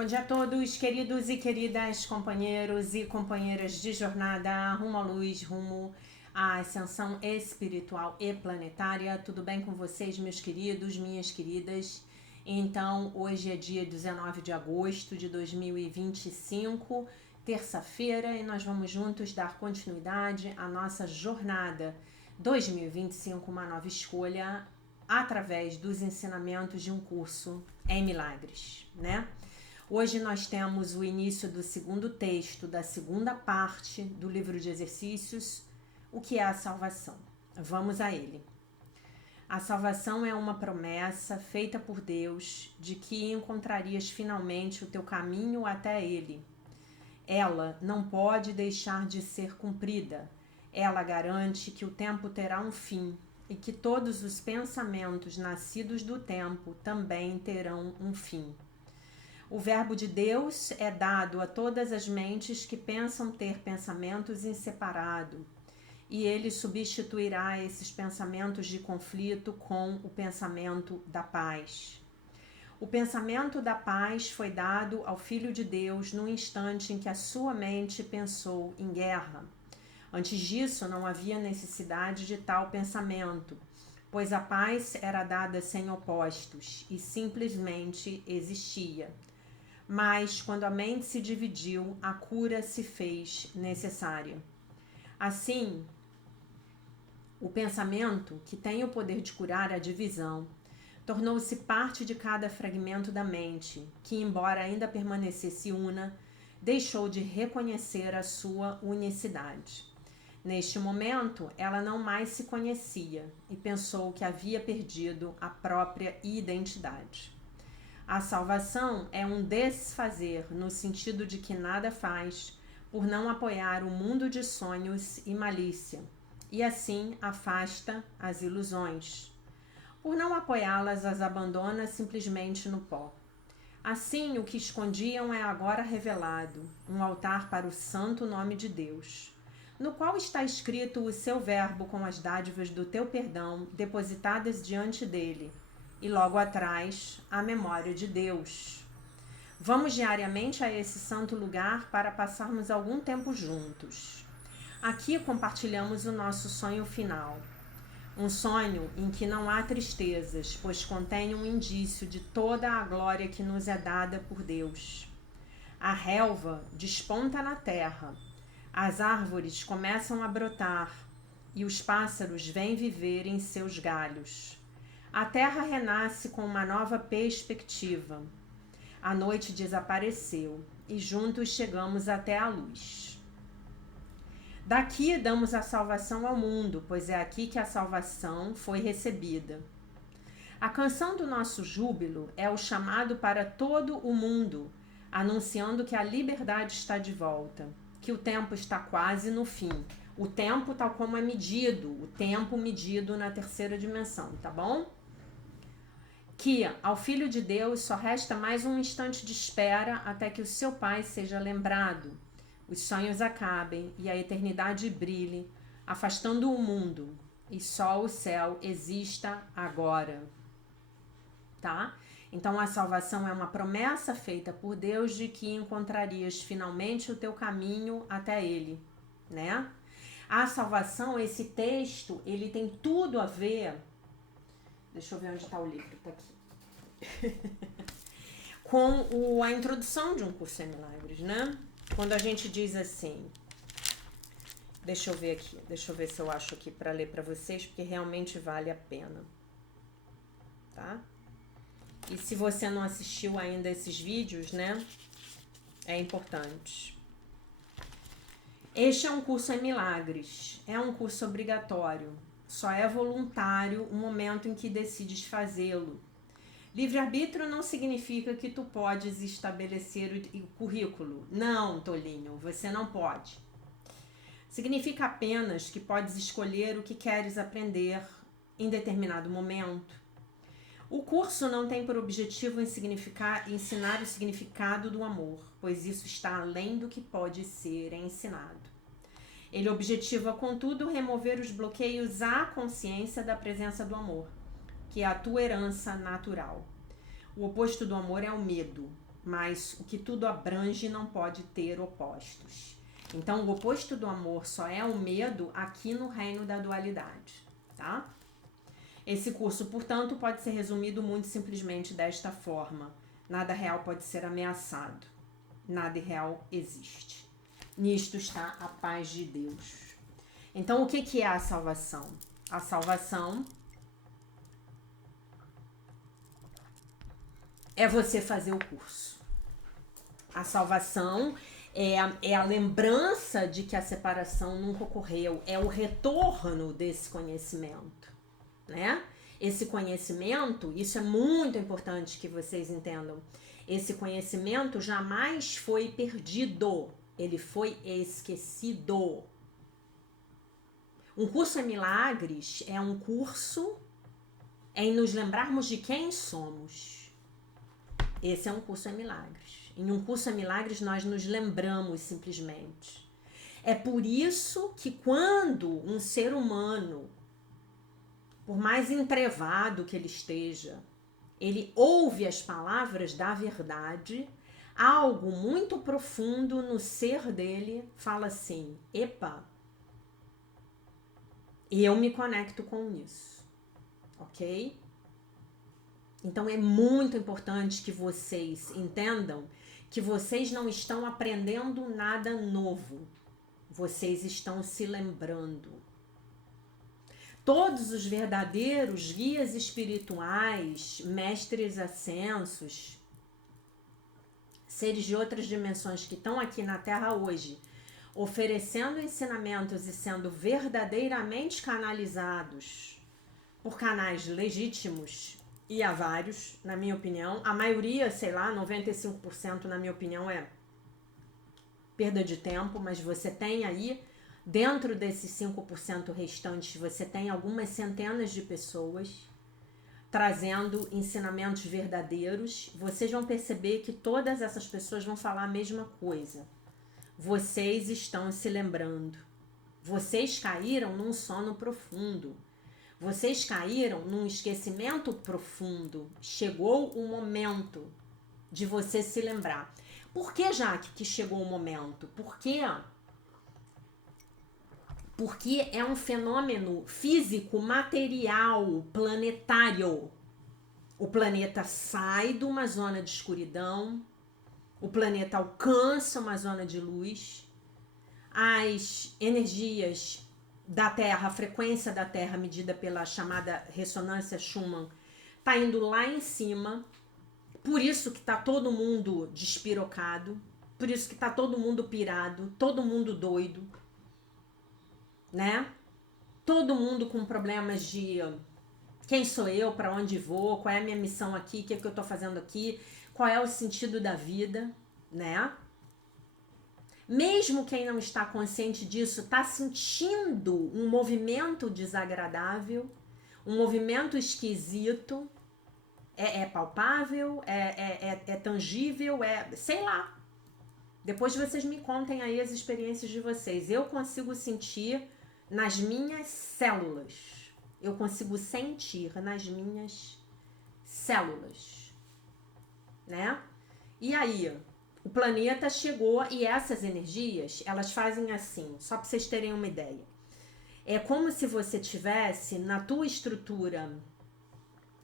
Bom dia a todos, queridos e queridas companheiros e companheiras de jornada rumo à luz, rumo à ascensão espiritual e planetária. Tudo bem com vocês, meus queridos, minhas queridas? Então, hoje é dia 19 de agosto de 2025, terça-feira, e nós vamos juntos dar continuidade à nossa jornada 2025, uma nova escolha, através dos ensinamentos de um curso em milagres, né? Hoje nós temos o início do segundo texto, da segunda parte do livro de exercícios, o que é a salvação. Vamos a ele. A salvação é uma promessa feita por Deus de que encontrarias finalmente o teu caminho até Ele. Ela não pode deixar de ser cumprida. Ela garante que o tempo terá um fim e que todos os pensamentos nascidos do tempo também terão um fim. O verbo de Deus é dado a todas as mentes que pensam ter pensamentos em separado, e ele substituirá esses pensamentos de conflito com o pensamento da paz. O pensamento da paz foi dado ao Filho de Deus no instante em que a sua mente pensou em guerra. Antes disso, não havia necessidade de tal pensamento, pois a paz era dada sem opostos e simplesmente existia. Mas, quando a mente se dividiu, a cura se fez necessária. Assim, o pensamento, que tem o poder de curar a divisão, tornou-se parte de cada fragmento da mente, que, embora ainda permanecesse una, deixou de reconhecer a sua unicidade. Neste momento, ela não mais se conhecia e pensou que havia perdido a própria identidade. A salvação é um desfazer, no sentido de que nada faz, por não apoiar o mundo de sonhos e malícia, e assim afasta as ilusões. Por não apoiá-las, as abandona simplesmente no pó. Assim, o que escondiam é agora revelado, um altar para o santo nome de Deus, no qual está escrito o seu verbo com as dádivas do teu perdão depositadas diante dele, e logo atrás, a memória de Deus. Vamos diariamente a esse santo lugar para passarmos algum tempo juntos. Aqui compartilhamos o nosso sonho final. Um sonho em que não há tristezas, pois contém um indício de toda a glória que nos é dada por Deus. A relva desponta na terra, as árvores começam a brotar e os pássaros vêm viver em seus galhos. A terra renasce com uma nova perspectiva. A noite desapareceu e juntos chegamos até a luz. Daqui damos a salvação ao mundo, pois é aqui que a salvação foi recebida. A canção do nosso júbilo é o chamado para todo o mundo, anunciando que a liberdade está de volta, que o tempo está quase no fim. O tempo tal como é medido, o tempo medido na terceira dimensão, tá bom? Que ao Filho de Deus só resta mais um instante de espera até que o seu Pai seja lembrado, os sonhos acabem e a eternidade brilhe, afastando o mundo, e só o céu exista agora. Tá? Então a salvação é uma promessa feita por Deus de que encontrarias finalmente o teu caminho até Ele, né? A salvação, esse texto, ele tem tudo a ver. Deixa eu ver onde está o livro, tá aqui. Com a introdução de um curso em milagres, né? Quando a gente diz assim, deixa eu ver aqui, deixa eu ver se eu acho aqui para ler para vocês, porque realmente vale a pena, tá? E se você não assistiu ainda esses vídeos, né? É importante. Este é um curso em milagres, é um curso obrigatório. Só é voluntário o momento em que decides fazê-lo. Livre-arbítrio não significa que tu podes estabelecer o currículo. Não, tolinho, você não pode. Significa apenas que podes escolher o que queres aprender em determinado momento. O curso não tem por objetivo ensinar o significado do amor, pois isso está além do que pode ser ensinado. Ele objetiva, contudo, remover os bloqueios à consciência da presença do amor, que é a tua herança natural. O oposto do amor é o medo. mas o que tudo abrange não pode ter opostos. Então, o oposto do amor só é o medo aqui no reino da dualidade, tá? Esse curso, portanto, pode ser resumido muito simplesmente desta forma: nada real pode ser ameaçado, nada irreal existe. Nisto está a paz de Deus. Então, o que é a salvação? A salvação é você fazer o curso. A salvação é a lembrança de que a separação nunca ocorreu, é o retorno desse conhecimento, né? Esse conhecimento, isso é muito importante que vocês entendam, esse conhecimento jamais foi perdido, ele foi esquecido. Um curso em milagres é um curso em nos lembrarmos de quem somos. Esse é um curso em milagres. Em um curso em milagres nós nos lembramos simplesmente. É por isso que quando um ser humano, por mais entrevado que ele esteja, ele ouve as palavras da verdade, algo muito profundo no ser dele fala assim: epa, eu me conecto com isso, ok? Então é muito importante que vocês entendam que vocês não estão aprendendo nada novo, vocês estão se lembrando. Todos os verdadeiros guias espirituais, mestres ascensos, seres de outras dimensões que estão aqui na Terra hoje, oferecendo ensinamentos e sendo verdadeiramente canalizados por canais legítimos, e há vários, na minha opinião. A maioria, sei lá, 95% na minha opinião é perda de tempo, mas você tem aí, dentro desses 5% restantes, você tem algumas centenas de pessoas trazendo ensinamentos verdadeiros. Vocês vão perceber que todas essas pessoas vão falar a mesma coisa. Vocês estão se lembrando. Vocês caíram num sono profundo. Vocês caíram num esquecimento profundo. Chegou o momento de você se lembrar. Por que, Jaque, que chegou o momento? Porque é um fenômeno físico, material, planetário. O planeta sai de uma zona de escuridão, o planeta alcança uma zona de luz, as energias da Terra, a frequência da Terra medida pela chamada ressonância Schumann, tá indo lá em cima. Por isso que tá todo mundo despirocado, por isso que tá todo mundo pirado, todo mundo doido, né? Todo mundo com problemas de quem sou eu, para onde vou, qual é a minha missão aqui, o que eu tô fazendo aqui, qual é o sentido da vida, né? Mesmo quem não está consciente disso, está sentindo um movimento desagradável, um movimento esquisito, é palpável, é tangível, sei lá. Depois vocês me contem aí as experiências de vocês. Eu consigo sentir nas minhas células. Eu consigo sentir nas minhas células, né? E aí, o planeta chegou e essas energias, elas fazem assim, só para vocês terem uma ideia. É como se você tivesse na tua estrutura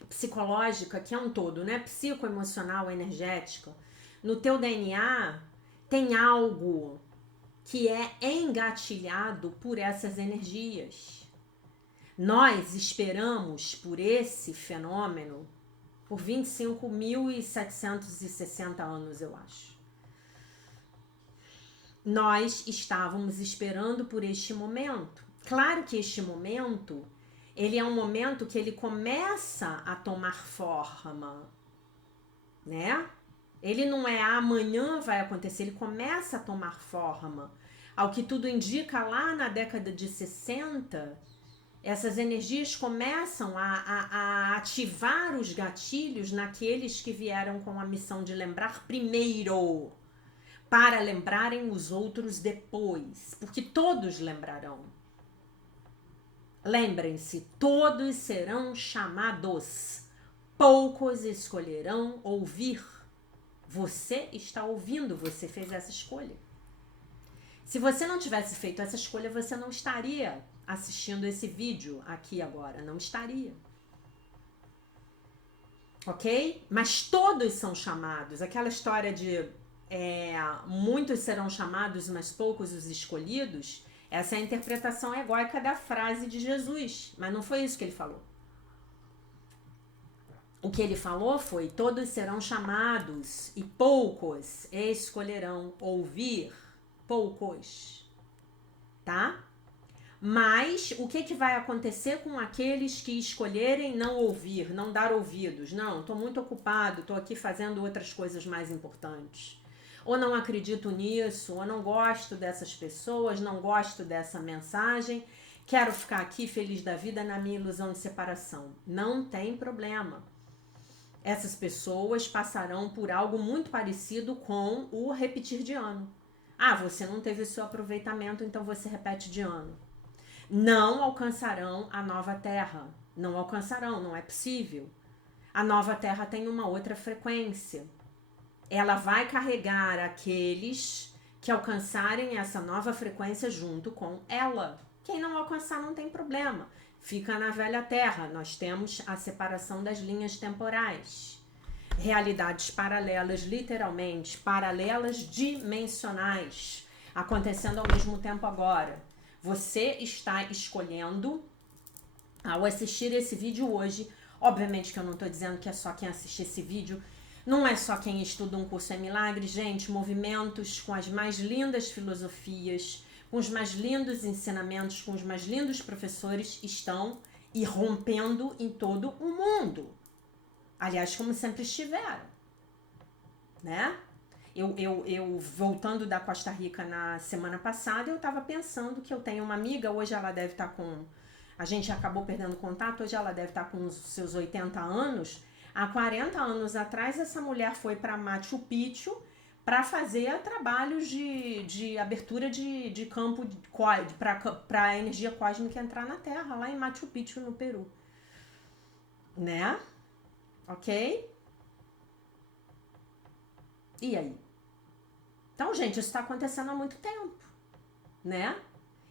psicológica, que é um todo, né? Psicoemocional, energética, no teu DNA tem algo que é engatilhado por essas energias. Nós esperamos por esse fenômeno por 25.760 anos, eu acho. Nós estávamos esperando por este momento. Claro que este momento, ele é um momento que ele começa a tomar forma, né? Ele não é amanhã vai acontecer, ele começa a tomar forma. Ao que tudo indica, lá na década de 60, essas energias começam a ativar os gatilhos naqueles que vieram com a missão de lembrar primeiro, para lembrarem os outros depois, porque todos lembrarão. Lembrem-se, todos serão chamados, poucos escolherão ouvir. Você está ouvindo, você fez essa escolha. Se você não tivesse feito essa escolha, você não estaria assistindo esse vídeo aqui agora, não estaria. Ok? Mas todos são chamados. Aquela história de muitos serão chamados, mas poucos os escolhidos. Essa é a interpretação egóica da frase de Jesus. Mas não foi isso que ele falou. O que ele falou foi: todos serão chamados e poucos escolherão ouvir. Poucos. Tá? Mas o que vai acontecer com aqueles que escolherem não ouvir, não dar ouvidos? Não, estou muito ocupado, estou aqui fazendo outras coisas mais importantes. Ou não acredito nisso, ou não gosto dessas pessoas, não gosto dessa mensagem, quero ficar aqui feliz da vida na minha ilusão de separação. Não tem problema. Essas pessoas passarão por algo muito parecido com o repetir de ano. Ah, você não teve o seu aproveitamento, então você repete de ano. Não alcançarão a nova terra. Não alcançarão, não é possível. A nova terra tem uma outra frequência. Ela vai carregar aqueles que alcançarem essa nova frequência junto com ela. Quem não alcançar não tem problema. Fica na velha terra. Nós temos a separação das linhas temporais. Realidades paralelas, literalmente, paralelas dimensionais, acontecendo ao mesmo tempo agora. Você está escolhendo, ao assistir esse vídeo hoje, obviamente que eu não estou dizendo que é só quem assiste esse vídeo, não é só quem estuda um curso é milagre, gente, movimentos com as mais lindas filosofias, com os mais lindos ensinamentos, com os mais lindos professores estão irrompendo em todo o mundo. Aliás, como sempre estiveram, né? Eu voltando da Costa Rica na semana passada, eu estava pensando que eu tenho uma amiga, hoje ela deve estar com... A gente acabou perdendo contato, hoje ela deve estar com os seus 80 anos. Há 40 anos atrás, essa mulher foi para Machu Picchu para fazer trabalhos de abertura de campo para a energia cósmica entrar na Terra, lá em Machu Picchu, no Peru. Né? Ok? E aí? Então, gente, isso está acontecendo há muito tempo, né?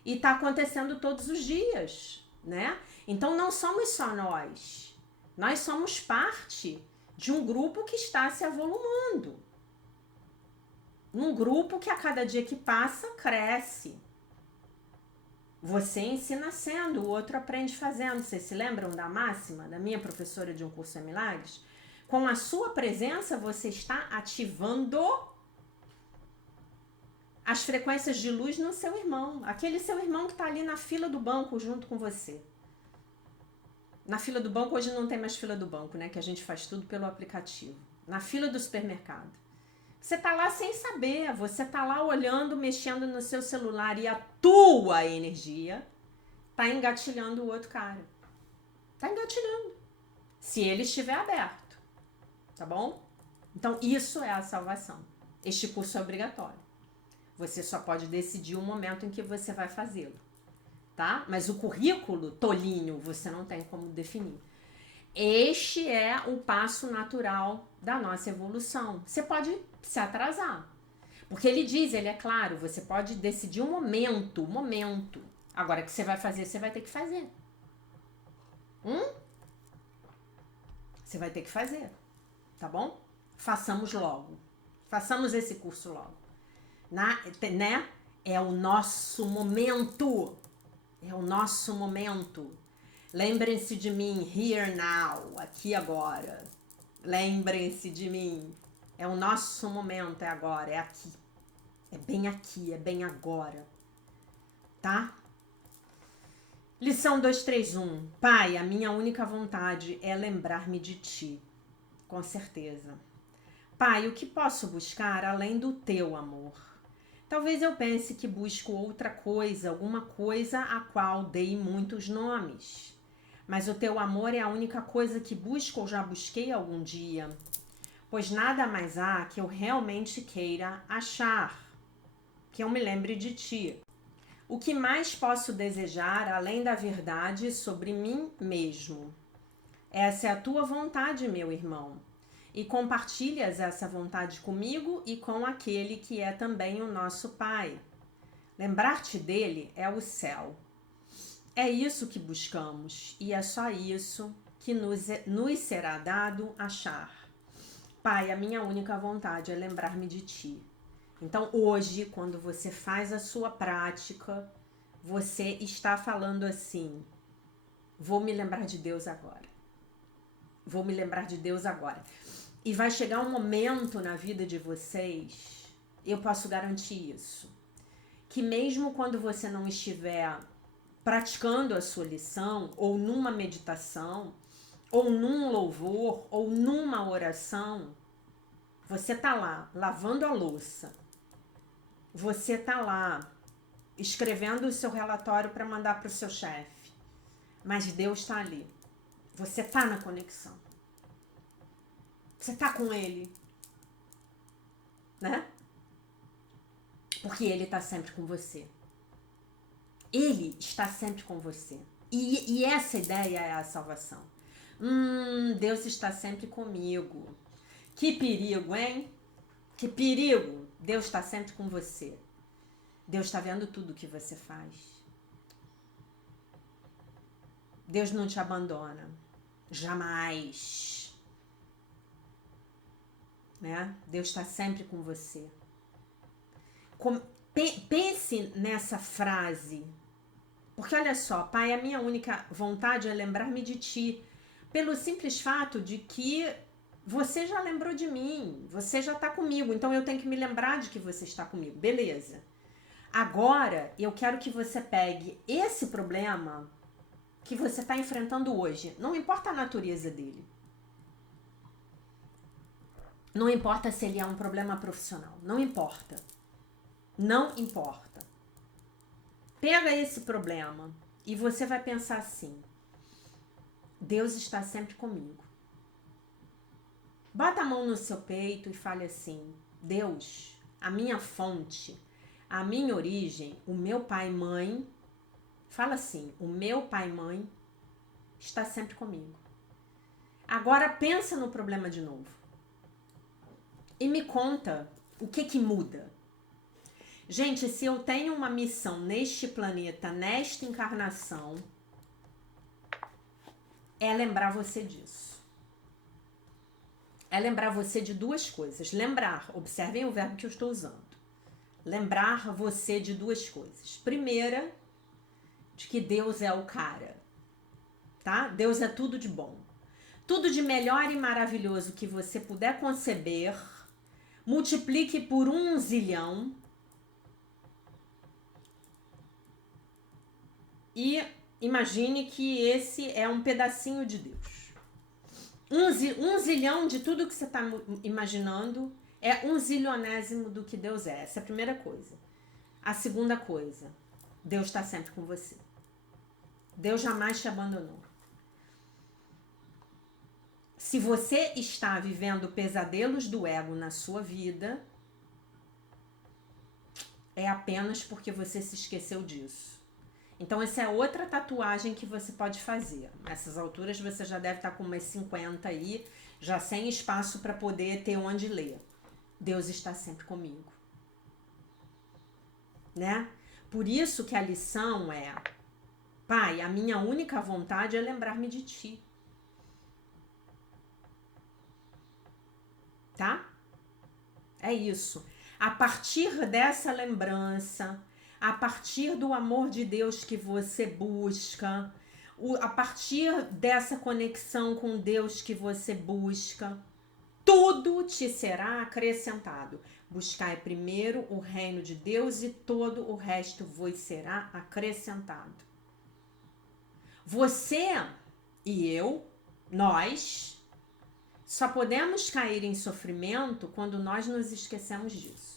E está acontecendo todos os dias, né? Então, não somos só nós. Nós somos parte de um grupo que está se avolumando. Um grupo que a cada dia que passa, cresce. Você ensina sendo, o outro aprende fazendo. Vocês se lembram da máxima da minha professora de um curso em milagres? Com a sua presença, você está ativando as frequências de luz no seu irmão. Aquele seu irmão que está ali na fila do banco junto com você. Na fila do banco, hoje não tem mais fila do banco, né? Que a gente faz tudo pelo aplicativo. Na fila do supermercado. Você tá lá sem saber, você tá lá olhando, mexendo no seu celular e a tua energia tá engatilhando o outro cara. Tá engatilhando. Se ele estiver aberto, tá bom? Então isso é a salvação. Este curso é obrigatório. Você só pode decidir o momento em que você vai fazê-lo, tá? Mas o currículo, tolinho, você não tem como definir. Este é o passo natural da nossa evolução. Você pode se atrasar. Porque ele diz, ele é claro, você pode decidir o momento. Agora, o que você vai fazer, você vai ter que fazer. Você vai ter que fazer, tá bom? Façamos logo. Façamos esse curso logo. Né? É o nosso momento. É o nosso momento. Lembrem-se de mim, here now, aqui agora. Lembrem-se de mim. É o nosso momento, é agora, é aqui. É bem agora. Tá? Lição 231. Pai, a minha única vontade é lembrar-me de ti. Com certeza. Pai, o que posso buscar além do teu amor? Talvez eu pense que busco outra coisa, alguma coisa a qual dei muitos nomes. Mas o teu amor é a única coisa que busco ou já busquei algum dia. Pois nada mais há que eu realmente queira achar, que eu me lembre de ti. O que mais posso desejar além da verdade sobre mim mesmo? Essa é a tua vontade, meu irmão. e compartilhas essa vontade comigo e com aquele que é também o nosso Pai. Lembrar-te dele é o céu. É isso que buscamos e é só isso que nos será dado achar. Pai, a minha única vontade é lembrar-me de ti. Então hoje, quando você faz a sua prática, você está falando assim: vou me lembrar de Deus agora. Vou me lembrar de Deus agora. E vai chegar um momento na vida de vocês, eu posso garantir isso, que mesmo quando você não estiver praticando a sua lição, ou numa meditação, ou num louvor, ou numa oração, você tá lá lavando a louça, você tá lá escrevendo o seu relatório para mandar para o seu chefe, mas Deus está ali. Você tá na conexão. Você tá com ele, né? Porque ele tá sempre com você. Ele está sempre com você. E essa ideia é a salvação. Deus está sempre comigo. Que perigo, hein? Que perigo. Deus está sempre com você. Deus está vendo tudo que você faz. Deus não te abandona. Jamais. Né? Deus está sempre com você. Pense nessa frase. Porque olha só, Pai, a minha única vontade é lembrar-me de ti. Pelo simples fato de que você já lembrou de mim. Você já está comigo. Então eu tenho que me lembrar de que você está comigo. Beleza. Agora eu quero que você pegue esse problema que você está enfrentando hoje. Não importa a natureza dele. Não importa se ele é um problema profissional. Não importa. Não importa. Pega esse problema e você vai pensar assim: Deus está sempre comigo. Bota a mão no seu peito e fale assim: Deus, a minha fonte, a minha origem, o meu pai e mãe, fala assim, o meu pai e mãe está sempre comigo. Agora pensa no problema de novo. E me conta o que muda. Gente, se eu tenho uma missão neste planeta, nesta encarnação, é lembrar você disso. É lembrar você de duas coisas. Lembrar, observem o verbo que eu estou usando. Lembrar você de duas coisas. Primeira, de que Deus é o cara, tá? Deus é tudo de bom. Tudo de melhor e maravilhoso que você puder conceber, multiplique por 1 zilhão. E imagine que esse é um pedacinho de Deus. Um zilhão de tudo que você está imaginando é 1 zilionésimo do que Deus é. Essa é a primeira coisa. A segunda coisa, Deus está sempre com você. Deus jamais te abandonou. Se você está vivendo pesadelos do ego na sua vida, é apenas porque você se esqueceu disso. Então, essa é outra tatuagem que você pode fazer. Nessas alturas, você já deve estar com umas 50 aí, já sem espaço para poder ter onde ler. Deus está sempre comigo. Né? Por isso que a lição é: Pai, a minha única vontade é lembrar-me de ti. Tá? É isso. A partir dessa lembrança, a partir do amor de Deus que você busca, a partir dessa conexão com Deus que você busca, tudo te será acrescentado. Buscai primeiro o reino de Deus e todo o resto vos será acrescentado. Você e eu, nós, só podemos cair em sofrimento quando nós nos esquecemos disso.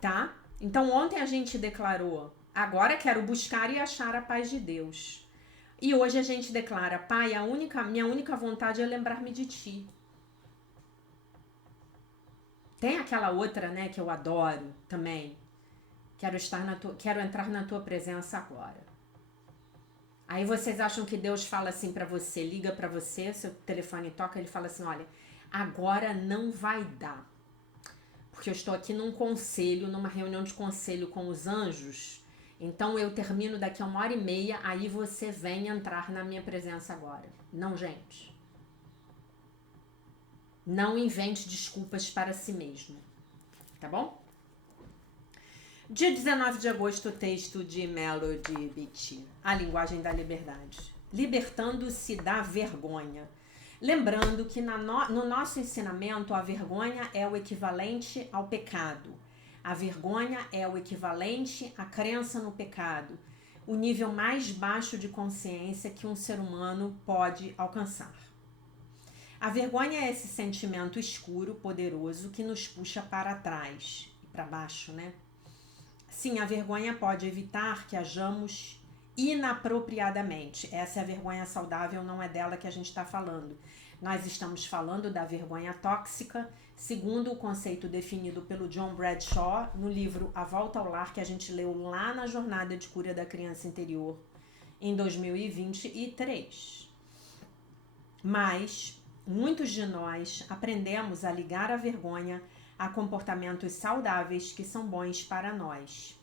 Tá? Então ontem a gente declarou: agora quero buscar e achar a paz de Deus. E hoje a gente declara: Pai, minha única vontade é lembrar-me de ti. Tem aquela outra, né, que eu adoro também. Quero entrar na tua presença agora. Aí vocês acham que Deus fala assim pra você, liga pra você, seu telefone toca, ele fala assim, olha, agora não vai dar. Porque eu estou aqui num conselho, numa reunião de conselho com os anjos. Então eu termino daqui a 1h30, aí você vem entrar na minha presença agora. Não, gente. Não invente desculpas para si mesmo. Tá bom? Dia 19 de agosto, texto de Melody Beattie, A Linguagem da Liberdade. Libertando-se da vergonha. Lembrando que no nosso ensinamento, a vergonha é o equivalente ao pecado. A vergonha é o equivalente à crença no pecado, o nível mais baixo de consciência que um ser humano pode alcançar. A vergonha é esse sentimento escuro, poderoso, que nos puxa para trás e para baixo, né? Sim, a vergonha pode evitar que hajamos inapropriadamente. Essa é a vergonha saudável, não é dela que a gente está falando. Nós estamos falando da vergonha tóxica, segundo o conceito definido pelo John Bradshaw no livro A Volta ao Lar, que a gente leu lá na Jornada de Cura da Criança Interior, em 2023. Mas muitos de nós aprendemos a ligar a vergonha a comportamentos saudáveis que são bons para nós.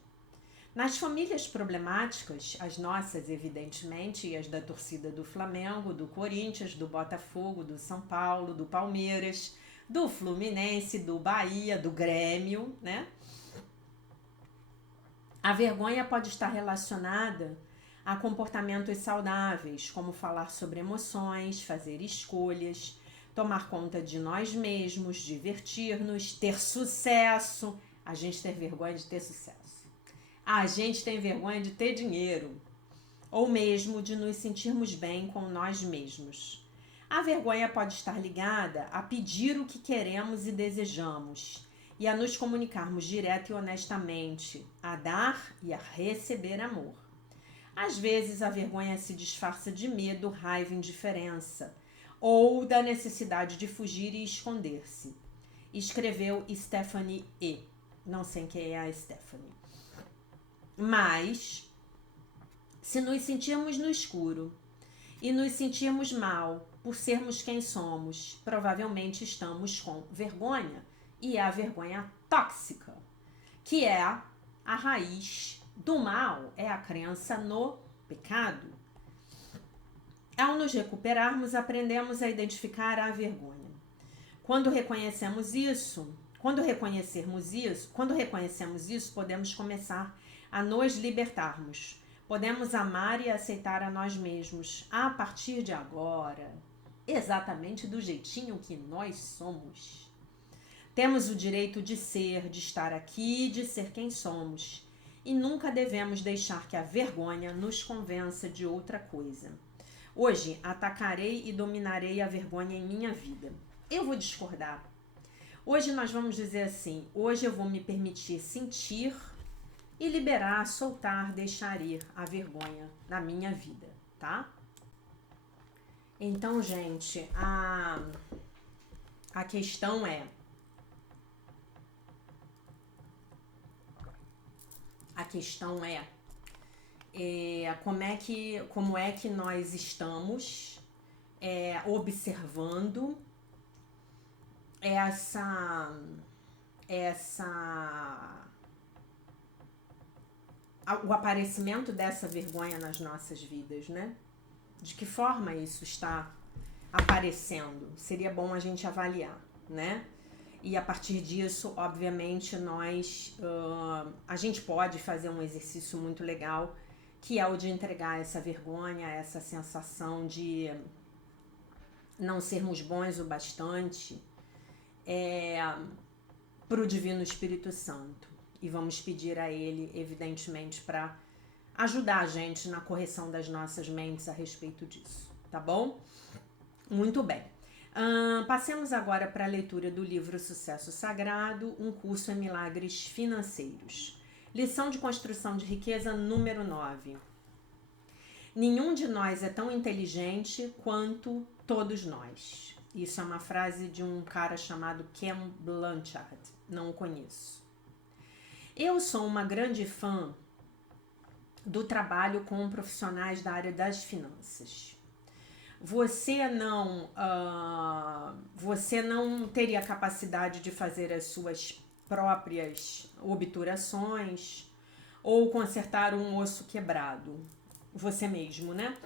Nas famílias problemáticas, as nossas, evidentemente, e as da torcida do Flamengo, do Corinthians, do Botafogo, do São Paulo, do Palmeiras, do Fluminense, do Bahia, do Grêmio, né? A vergonha pode estar relacionada a comportamentos saudáveis, como falar sobre emoções, fazer escolhas, tomar conta de nós mesmos, divertir-nos, ter sucesso. A gente tem vergonha de ter sucesso. A gente tem vergonha de ter dinheiro. Ou mesmo de nos sentirmos bem com nós mesmos. A vergonha pode estar ligada a pedir o que queremos e desejamos. E a nos comunicarmos direto e honestamente, a dar e a receber amor. Às vezes a vergonha se disfarça de medo, raiva e indiferença, ou da necessidade de fugir e esconder-se. Escreveu Stephanie E. Não sei quem é a Stephanie. Mas, se nos sentirmos no escuro e nos sentirmos mal por sermos quem somos, provavelmente estamos com vergonha, e é a vergonha tóxica, que é a raiz do mal, é a crença no pecado. Ao nos recuperarmos, aprendemos a identificar a vergonha. Quando reconhecemos isso, podemos começar a nos libertarmos. Podemos amar e aceitar a nós mesmos a partir de agora, exatamente do jeitinho que nós somos. Temos o direito de ser, de estar aqui, de ser quem somos. E nunca devemos deixar que a vergonha nos convença de outra coisa. Hoje, atacarei e dominarei a vergonha em minha vida. Eu vou discordar. Hoje nós vamos dizer assim, hoje eu vou me permitir sentir e liberar, soltar, deixar ir a vergonha na minha vida, tá? Então, gente, a questão é... como é que nós estamos observando o aparecimento dessa vergonha nas nossas vidas, né? De que forma isso está aparecendo? Seria bom a gente avaliar, né? E a partir disso, obviamente, a gente pode fazer um exercício muito legal, que é o de entregar essa vergonha, essa sensação de não sermos bons o bastante para o Divino Espírito Santo. E vamos pedir a Ele, evidentemente, para ajudar a gente na correção das nossas mentes a respeito disso, tá bom? Muito bem. Passemos agora para a leitura do livro Sucesso Sagrado, um curso em milagres financeiros. Lição de construção de riqueza número 9. Nenhum de nós é tão inteligente quanto todos nós. Isso é uma frase de um cara chamado Ken Blanchard. Não o conheço. Eu sou uma grande fã do trabalho com profissionais da área das finanças. Você não teria capacidade de fazer as suas próprias obturações ou consertar um osso quebrado. Você mesmo, né?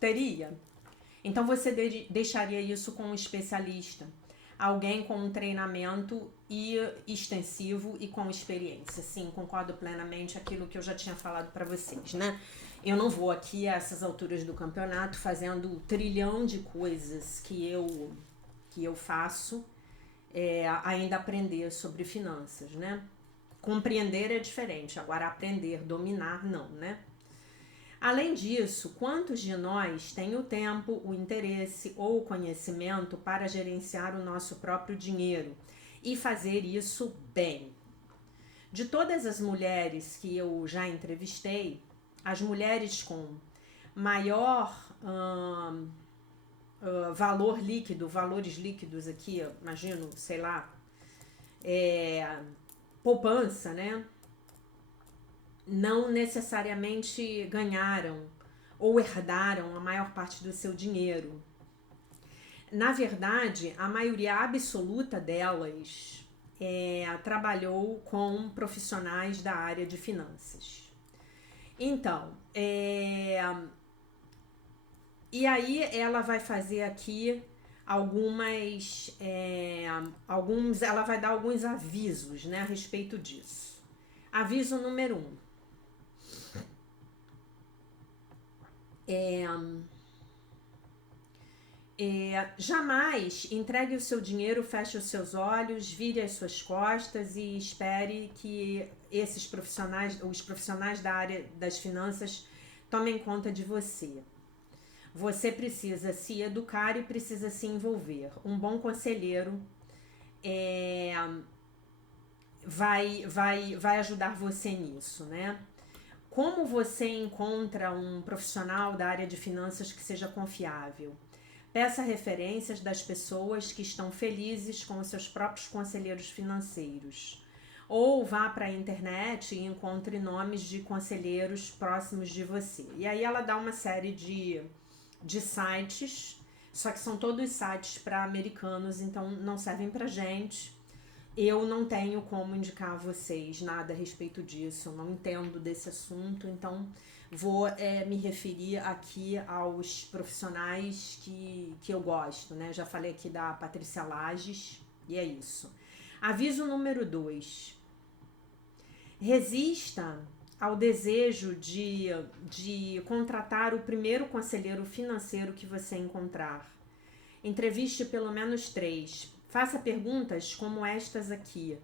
Teria. Então você deixaria isso com um especialista, alguém com um treinamento extensivo e com experiência. Sim, concordo plenamente aquilo que eu já tinha falado para vocês, né? Eu não vou aqui a essas alturas do campeonato fazendo um trilhão de coisas que eu faço, ainda aprender sobre finanças, né? Compreender é diferente, agora aprender, dominar, não, né? Além disso, quantos de nós têm o tempo, o interesse ou o conhecimento para gerenciar o nosso próprio dinheiro e fazer isso bem? De todas as mulheres que eu já entrevistei, as mulheres com maior valor líquido, valores líquidos aqui, imagino, sei lá, poupança, né? Não necessariamente ganharam ou herdaram a maior parte do seu dinheiro. Na verdade, a maioria absoluta delas trabalhou com profissionais da área de finanças. Então, e aí ela vai fazer aqui ela vai dar alguns avisos, né, a respeito disso. Aviso número 1. Jamais entregue o seu dinheiro, feche os seus olhos, vire as suas costas e espere que os profissionais da área das finanças tomem conta de você. Você precisa se educar e precisa se envolver. Um bom conselheiro vai ajudar você nisso, né? Como você encontra um profissional da área de finanças que seja confiável? Peça referências das pessoas que estão felizes com os seus próprios conselheiros financeiros. Ou vá para a internet e encontre nomes de conselheiros próximos de você. E aí ela dá uma série de sites, só que são todos sites para americanos, então não servem para gente. Eu não tenho como indicar a vocês nada a respeito disso, eu não entendo desse assunto, então vou me referir aqui aos profissionais que eu gosto, né? Já falei aqui da Patrícia Lages e é isso. Aviso número 2. Resista ao desejo de contratar o primeiro conselheiro financeiro que você encontrar. Entreviste pelo menos 3. Faça perguntas como estas aqui.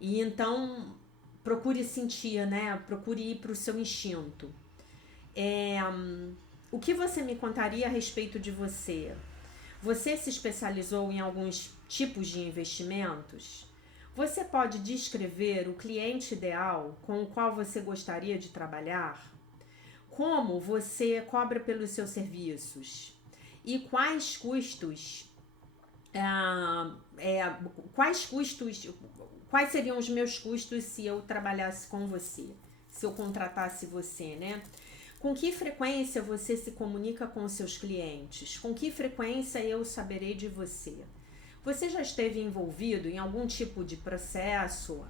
E então procure sentir, né? Procure ir para o seu instinto. O que você me contaria a respeito de você? Você se especializou em alguns tipos de investimentos? Você pode descrever o cliente ideal com o qual você gostaria de trabalhar? Como você cobra pelos seus serviços? E quais seriam os meus custos se eu trabalhasse com você, se eu contratasse você, né? Com que frequência você se comunica com os seus clientes? Com que frequência eu saberei de você? Você já esteve envolvido em algum tipo de processo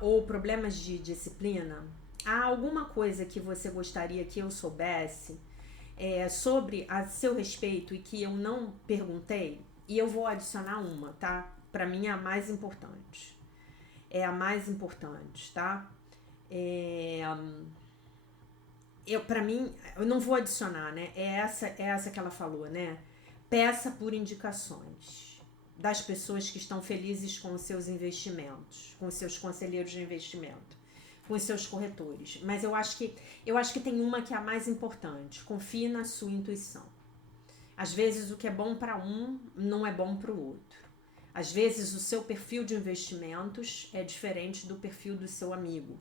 ou problemas de disciplina? Há alguma coisa que você gostaria que eu soubesse sobre a seu respeito e que eu não perguntei? E eu vou adicionar uma, tá? Para mim é a mais importante. É a mais importante, tá? Para mim, eu não vou adicionar, né? É essa que ela falou, né? Peça por indicações das pessoas que estão felizes com os seus investimentos, com os seus conselheiros de investimento, com os seus corretores. Mas eu acho que tem uma que é a mais importante. Confie na sua intuição. Às vezes o que é bom para um não é bom para o outro. Às vezes o seu perfil de investimentos é diferente do perfil do seu amigo.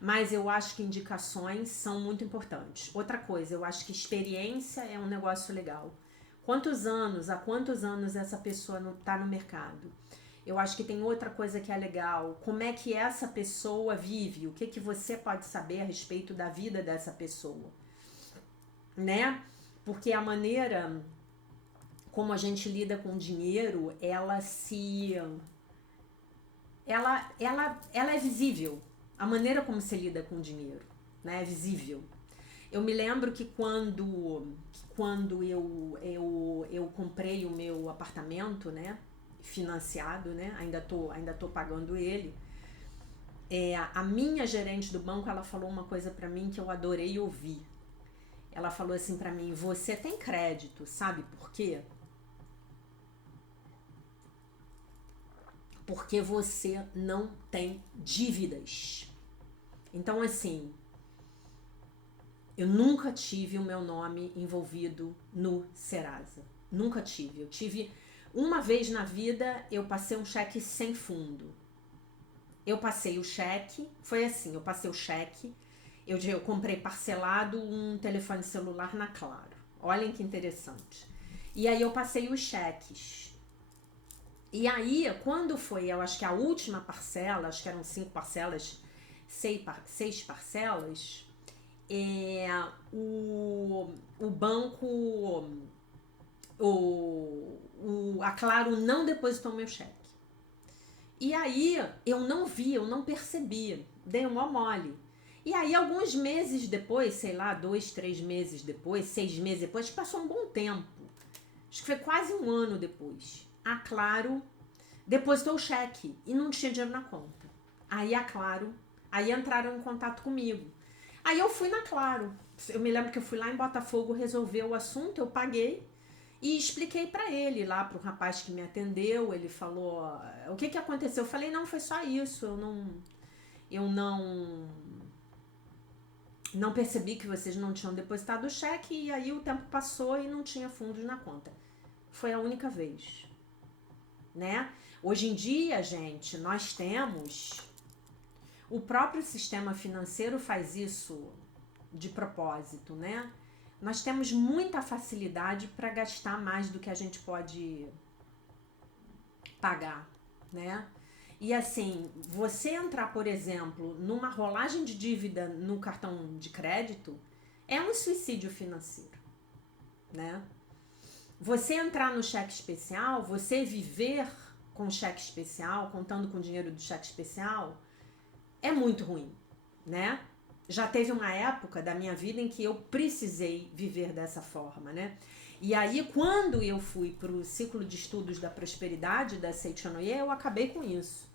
Mas eu acho que indicações são muito importantes. Outra coisa, eu acho que experiência é um negócio legal. Há quantos anos essa pessoa está no mercado? Eu acho que tem outra coisa que é legal. Como é que essa pessoa vive? O que que você pode saber a respeito da vida dessa pessoa, né? Porque a maneira como a gente lida com o dinheiro, ela é visível. A maneira como se lida com o dinheiro, né? É visível. Eu me lembro que quando eu comprei o meu apartamento, né? Financiado, né? Ainda tô pagando ele. A minha gerente do banco, ela falou uma coisa pra mim que eu adorei ouvir. Ela falou assim pra mim: você tem crédito, sabe por quê? Porque você não tem dívidas. Então, assim, eu nunca tive o meu nome envolvido no Serasa. Nunca tive. Eu tive uma vez na vida, eu passei um cheque sem fundo. Eu passei o cheque, foi assim, eu passei o cheque, eu comprei parcelado um telefone celular na Claro. Olhem que interessante. E aí eu passei os cheques. E aí, quando foi, eu acho que a última parcela, acho que eram 5 parcelas, 6 parcelas, o banco, a Claro não depositou meu cheque. E aí, eu não vi, eu não percebi, dei um mole. E aí, alguns meses depois, sei lá, 2, 3 meses depois, 6 meses depois, passou um bom tempo. Acho que foi quase um ano depois. A Claro depositou o cheque e não tinha dinheiro na conta. Aí a Claro, aí entraram em contato comigo. Aí eu fui na Claro. Eu me lembro que eu fui lá em Botafogo resolver o assunto, eu paguei e expliquei pra ele, lá pro rapaz que me atendeu. Ele falou: o que aconteceu? Eu falei: não, foi só isso, eu não percebi que vocês não tinham depositado o cheque. E aí o tempo passou e não tinha fundos na conta. Foi a única vez, né? Hoje em dia, gente, nós temos, o próprio sistema financeiro faz isso de propósito, né? Nós temos muita facilidade para gastar mais do que a gente pode pagar, né? E assim, você entrar, por exemplo, numa rolagem de dívida no cartão de crédito é um suicídio financeiro, né? Você entrar no cheque especial, você viver com cheque especial, contando com o dinheiro do cheque especial, é muito ruim, né? Já teve uma época da minha vida em que eu precisei viver dessa forma, né? E aí, quando eu fui para o ciclo de estudos da prosperidade da Seichonoye, eu acabei com isso.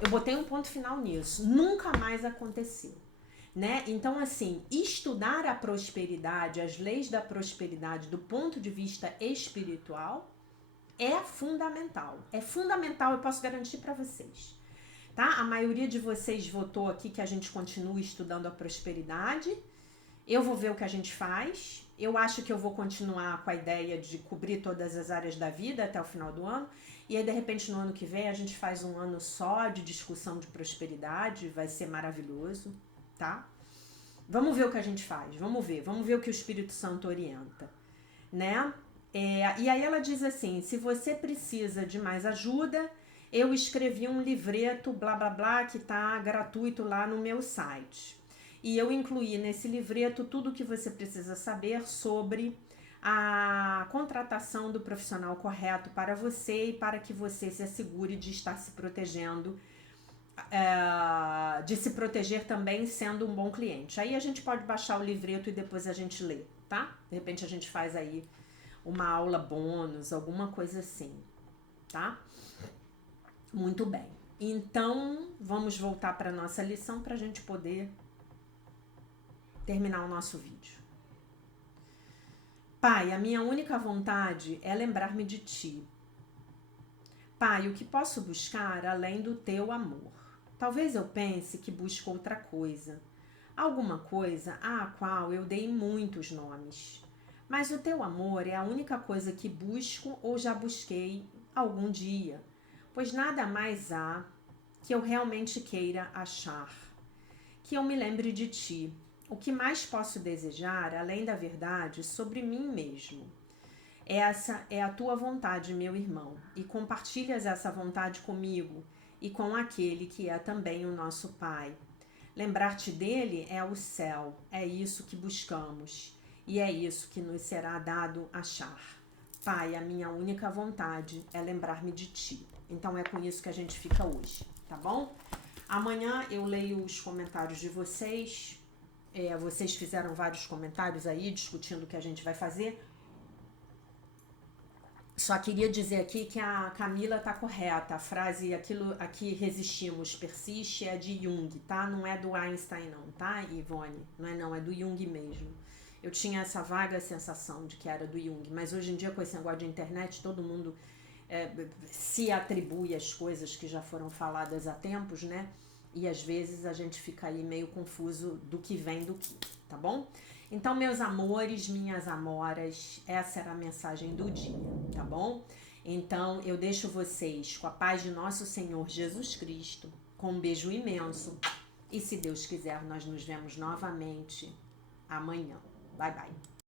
Eu botei um ponto final nisso. Nunca mais aconteceu, né? Então, assim, estudar a prosperidade, as leis da prosperidade do ponto de vista espiritual é fundamental. É fundamental, eu posso garantir para vocês. Tá? A maioria de vocês votou aqui que a gente continue estudando a prosperidade. Eu vou ver o que a gente faz. Eu acho que eu vou continuar com a ideia de cobrir todas as áreas da vida até o final do ano. E aí, de repente, no ano que vem, a gente faz um ano só de discussão de prosperidade. Vai ser maravilhoso, tá? Vamos ver o que a gente faz. Vamos ver o que o Espírito Santo orienta, né? E aí ela diz assim: se você precisa de mais ajuda, eu escrevi um livreto, blá blá blá, que tá gratuito lá no meu site. E eu incluí nesse livreto tudo o que você precisa saber sobre a contratação do profissional correto para você e para que você se assegure de estar se protegendo, de se proteger também sendo um bom cliente. Aí a gente pode baixar o livreto e depois a gente lê, tá? De repente a gente faz aí uma aula bônus, alguma coisa assim, tá? Muito bem. Então, vamos voltar para a nossa lição para a gente poder terminar o nosso vídeo. Pai, a minha única vontade é lembrar-me de Ti. Pai, o que posso buscar além do Teu amor? Talvez eu pense que busco outra coisa. Alguma coisa à qual eu dei muitos nomes. Mas o Teu amor é a única coisa que busco ou já busquei algum dia, pois nada mais há que eu realmente queira achar. Que eu me lembre de Ti. O que mais posso desejar, além da verdade, sobre mim mesmo? Essa é a tua vontade, meu irmão, e compartilhas essa vontade comigo e com aquele que é também o nosso Pai. Lembrar-te dele é o céu, é isso que buscamos e é isso que nos será dado achar. Pai, a minha única vontade é lembrar-me de ti. Então é com isso que a gente fica hoje, tá bom? Amanhã eu leio os comentários de vocês. Vocês fizeram vários comentários aí discutindo o que a gente vai fazer. Só queria dizer aqui que a Camila tá correta. A frase aquilo aqui resistimos, persiste é de Jung, tá? Não é do Einstein não, tá, Ivone? Não, é do Jung mesmo. Eu tinha essa vaga sensação de que era do Jung, mas hoje em dia com esse negócio de internet, todo mundo se atribui as coisas que já foram faladas há tempos, né? E às vezes a gente fica aí meio confuso do que vem do que, tá bom? Então, meus amores, minhas amoras, essa era a mensagem do dia, tá bom? Então, eu deixo vocês com a paz de nosso Senhor Jesus Cristo, com um beijo imenso. E se Deus quiser, nós nos vemos novamente amanhã. Bye, bye.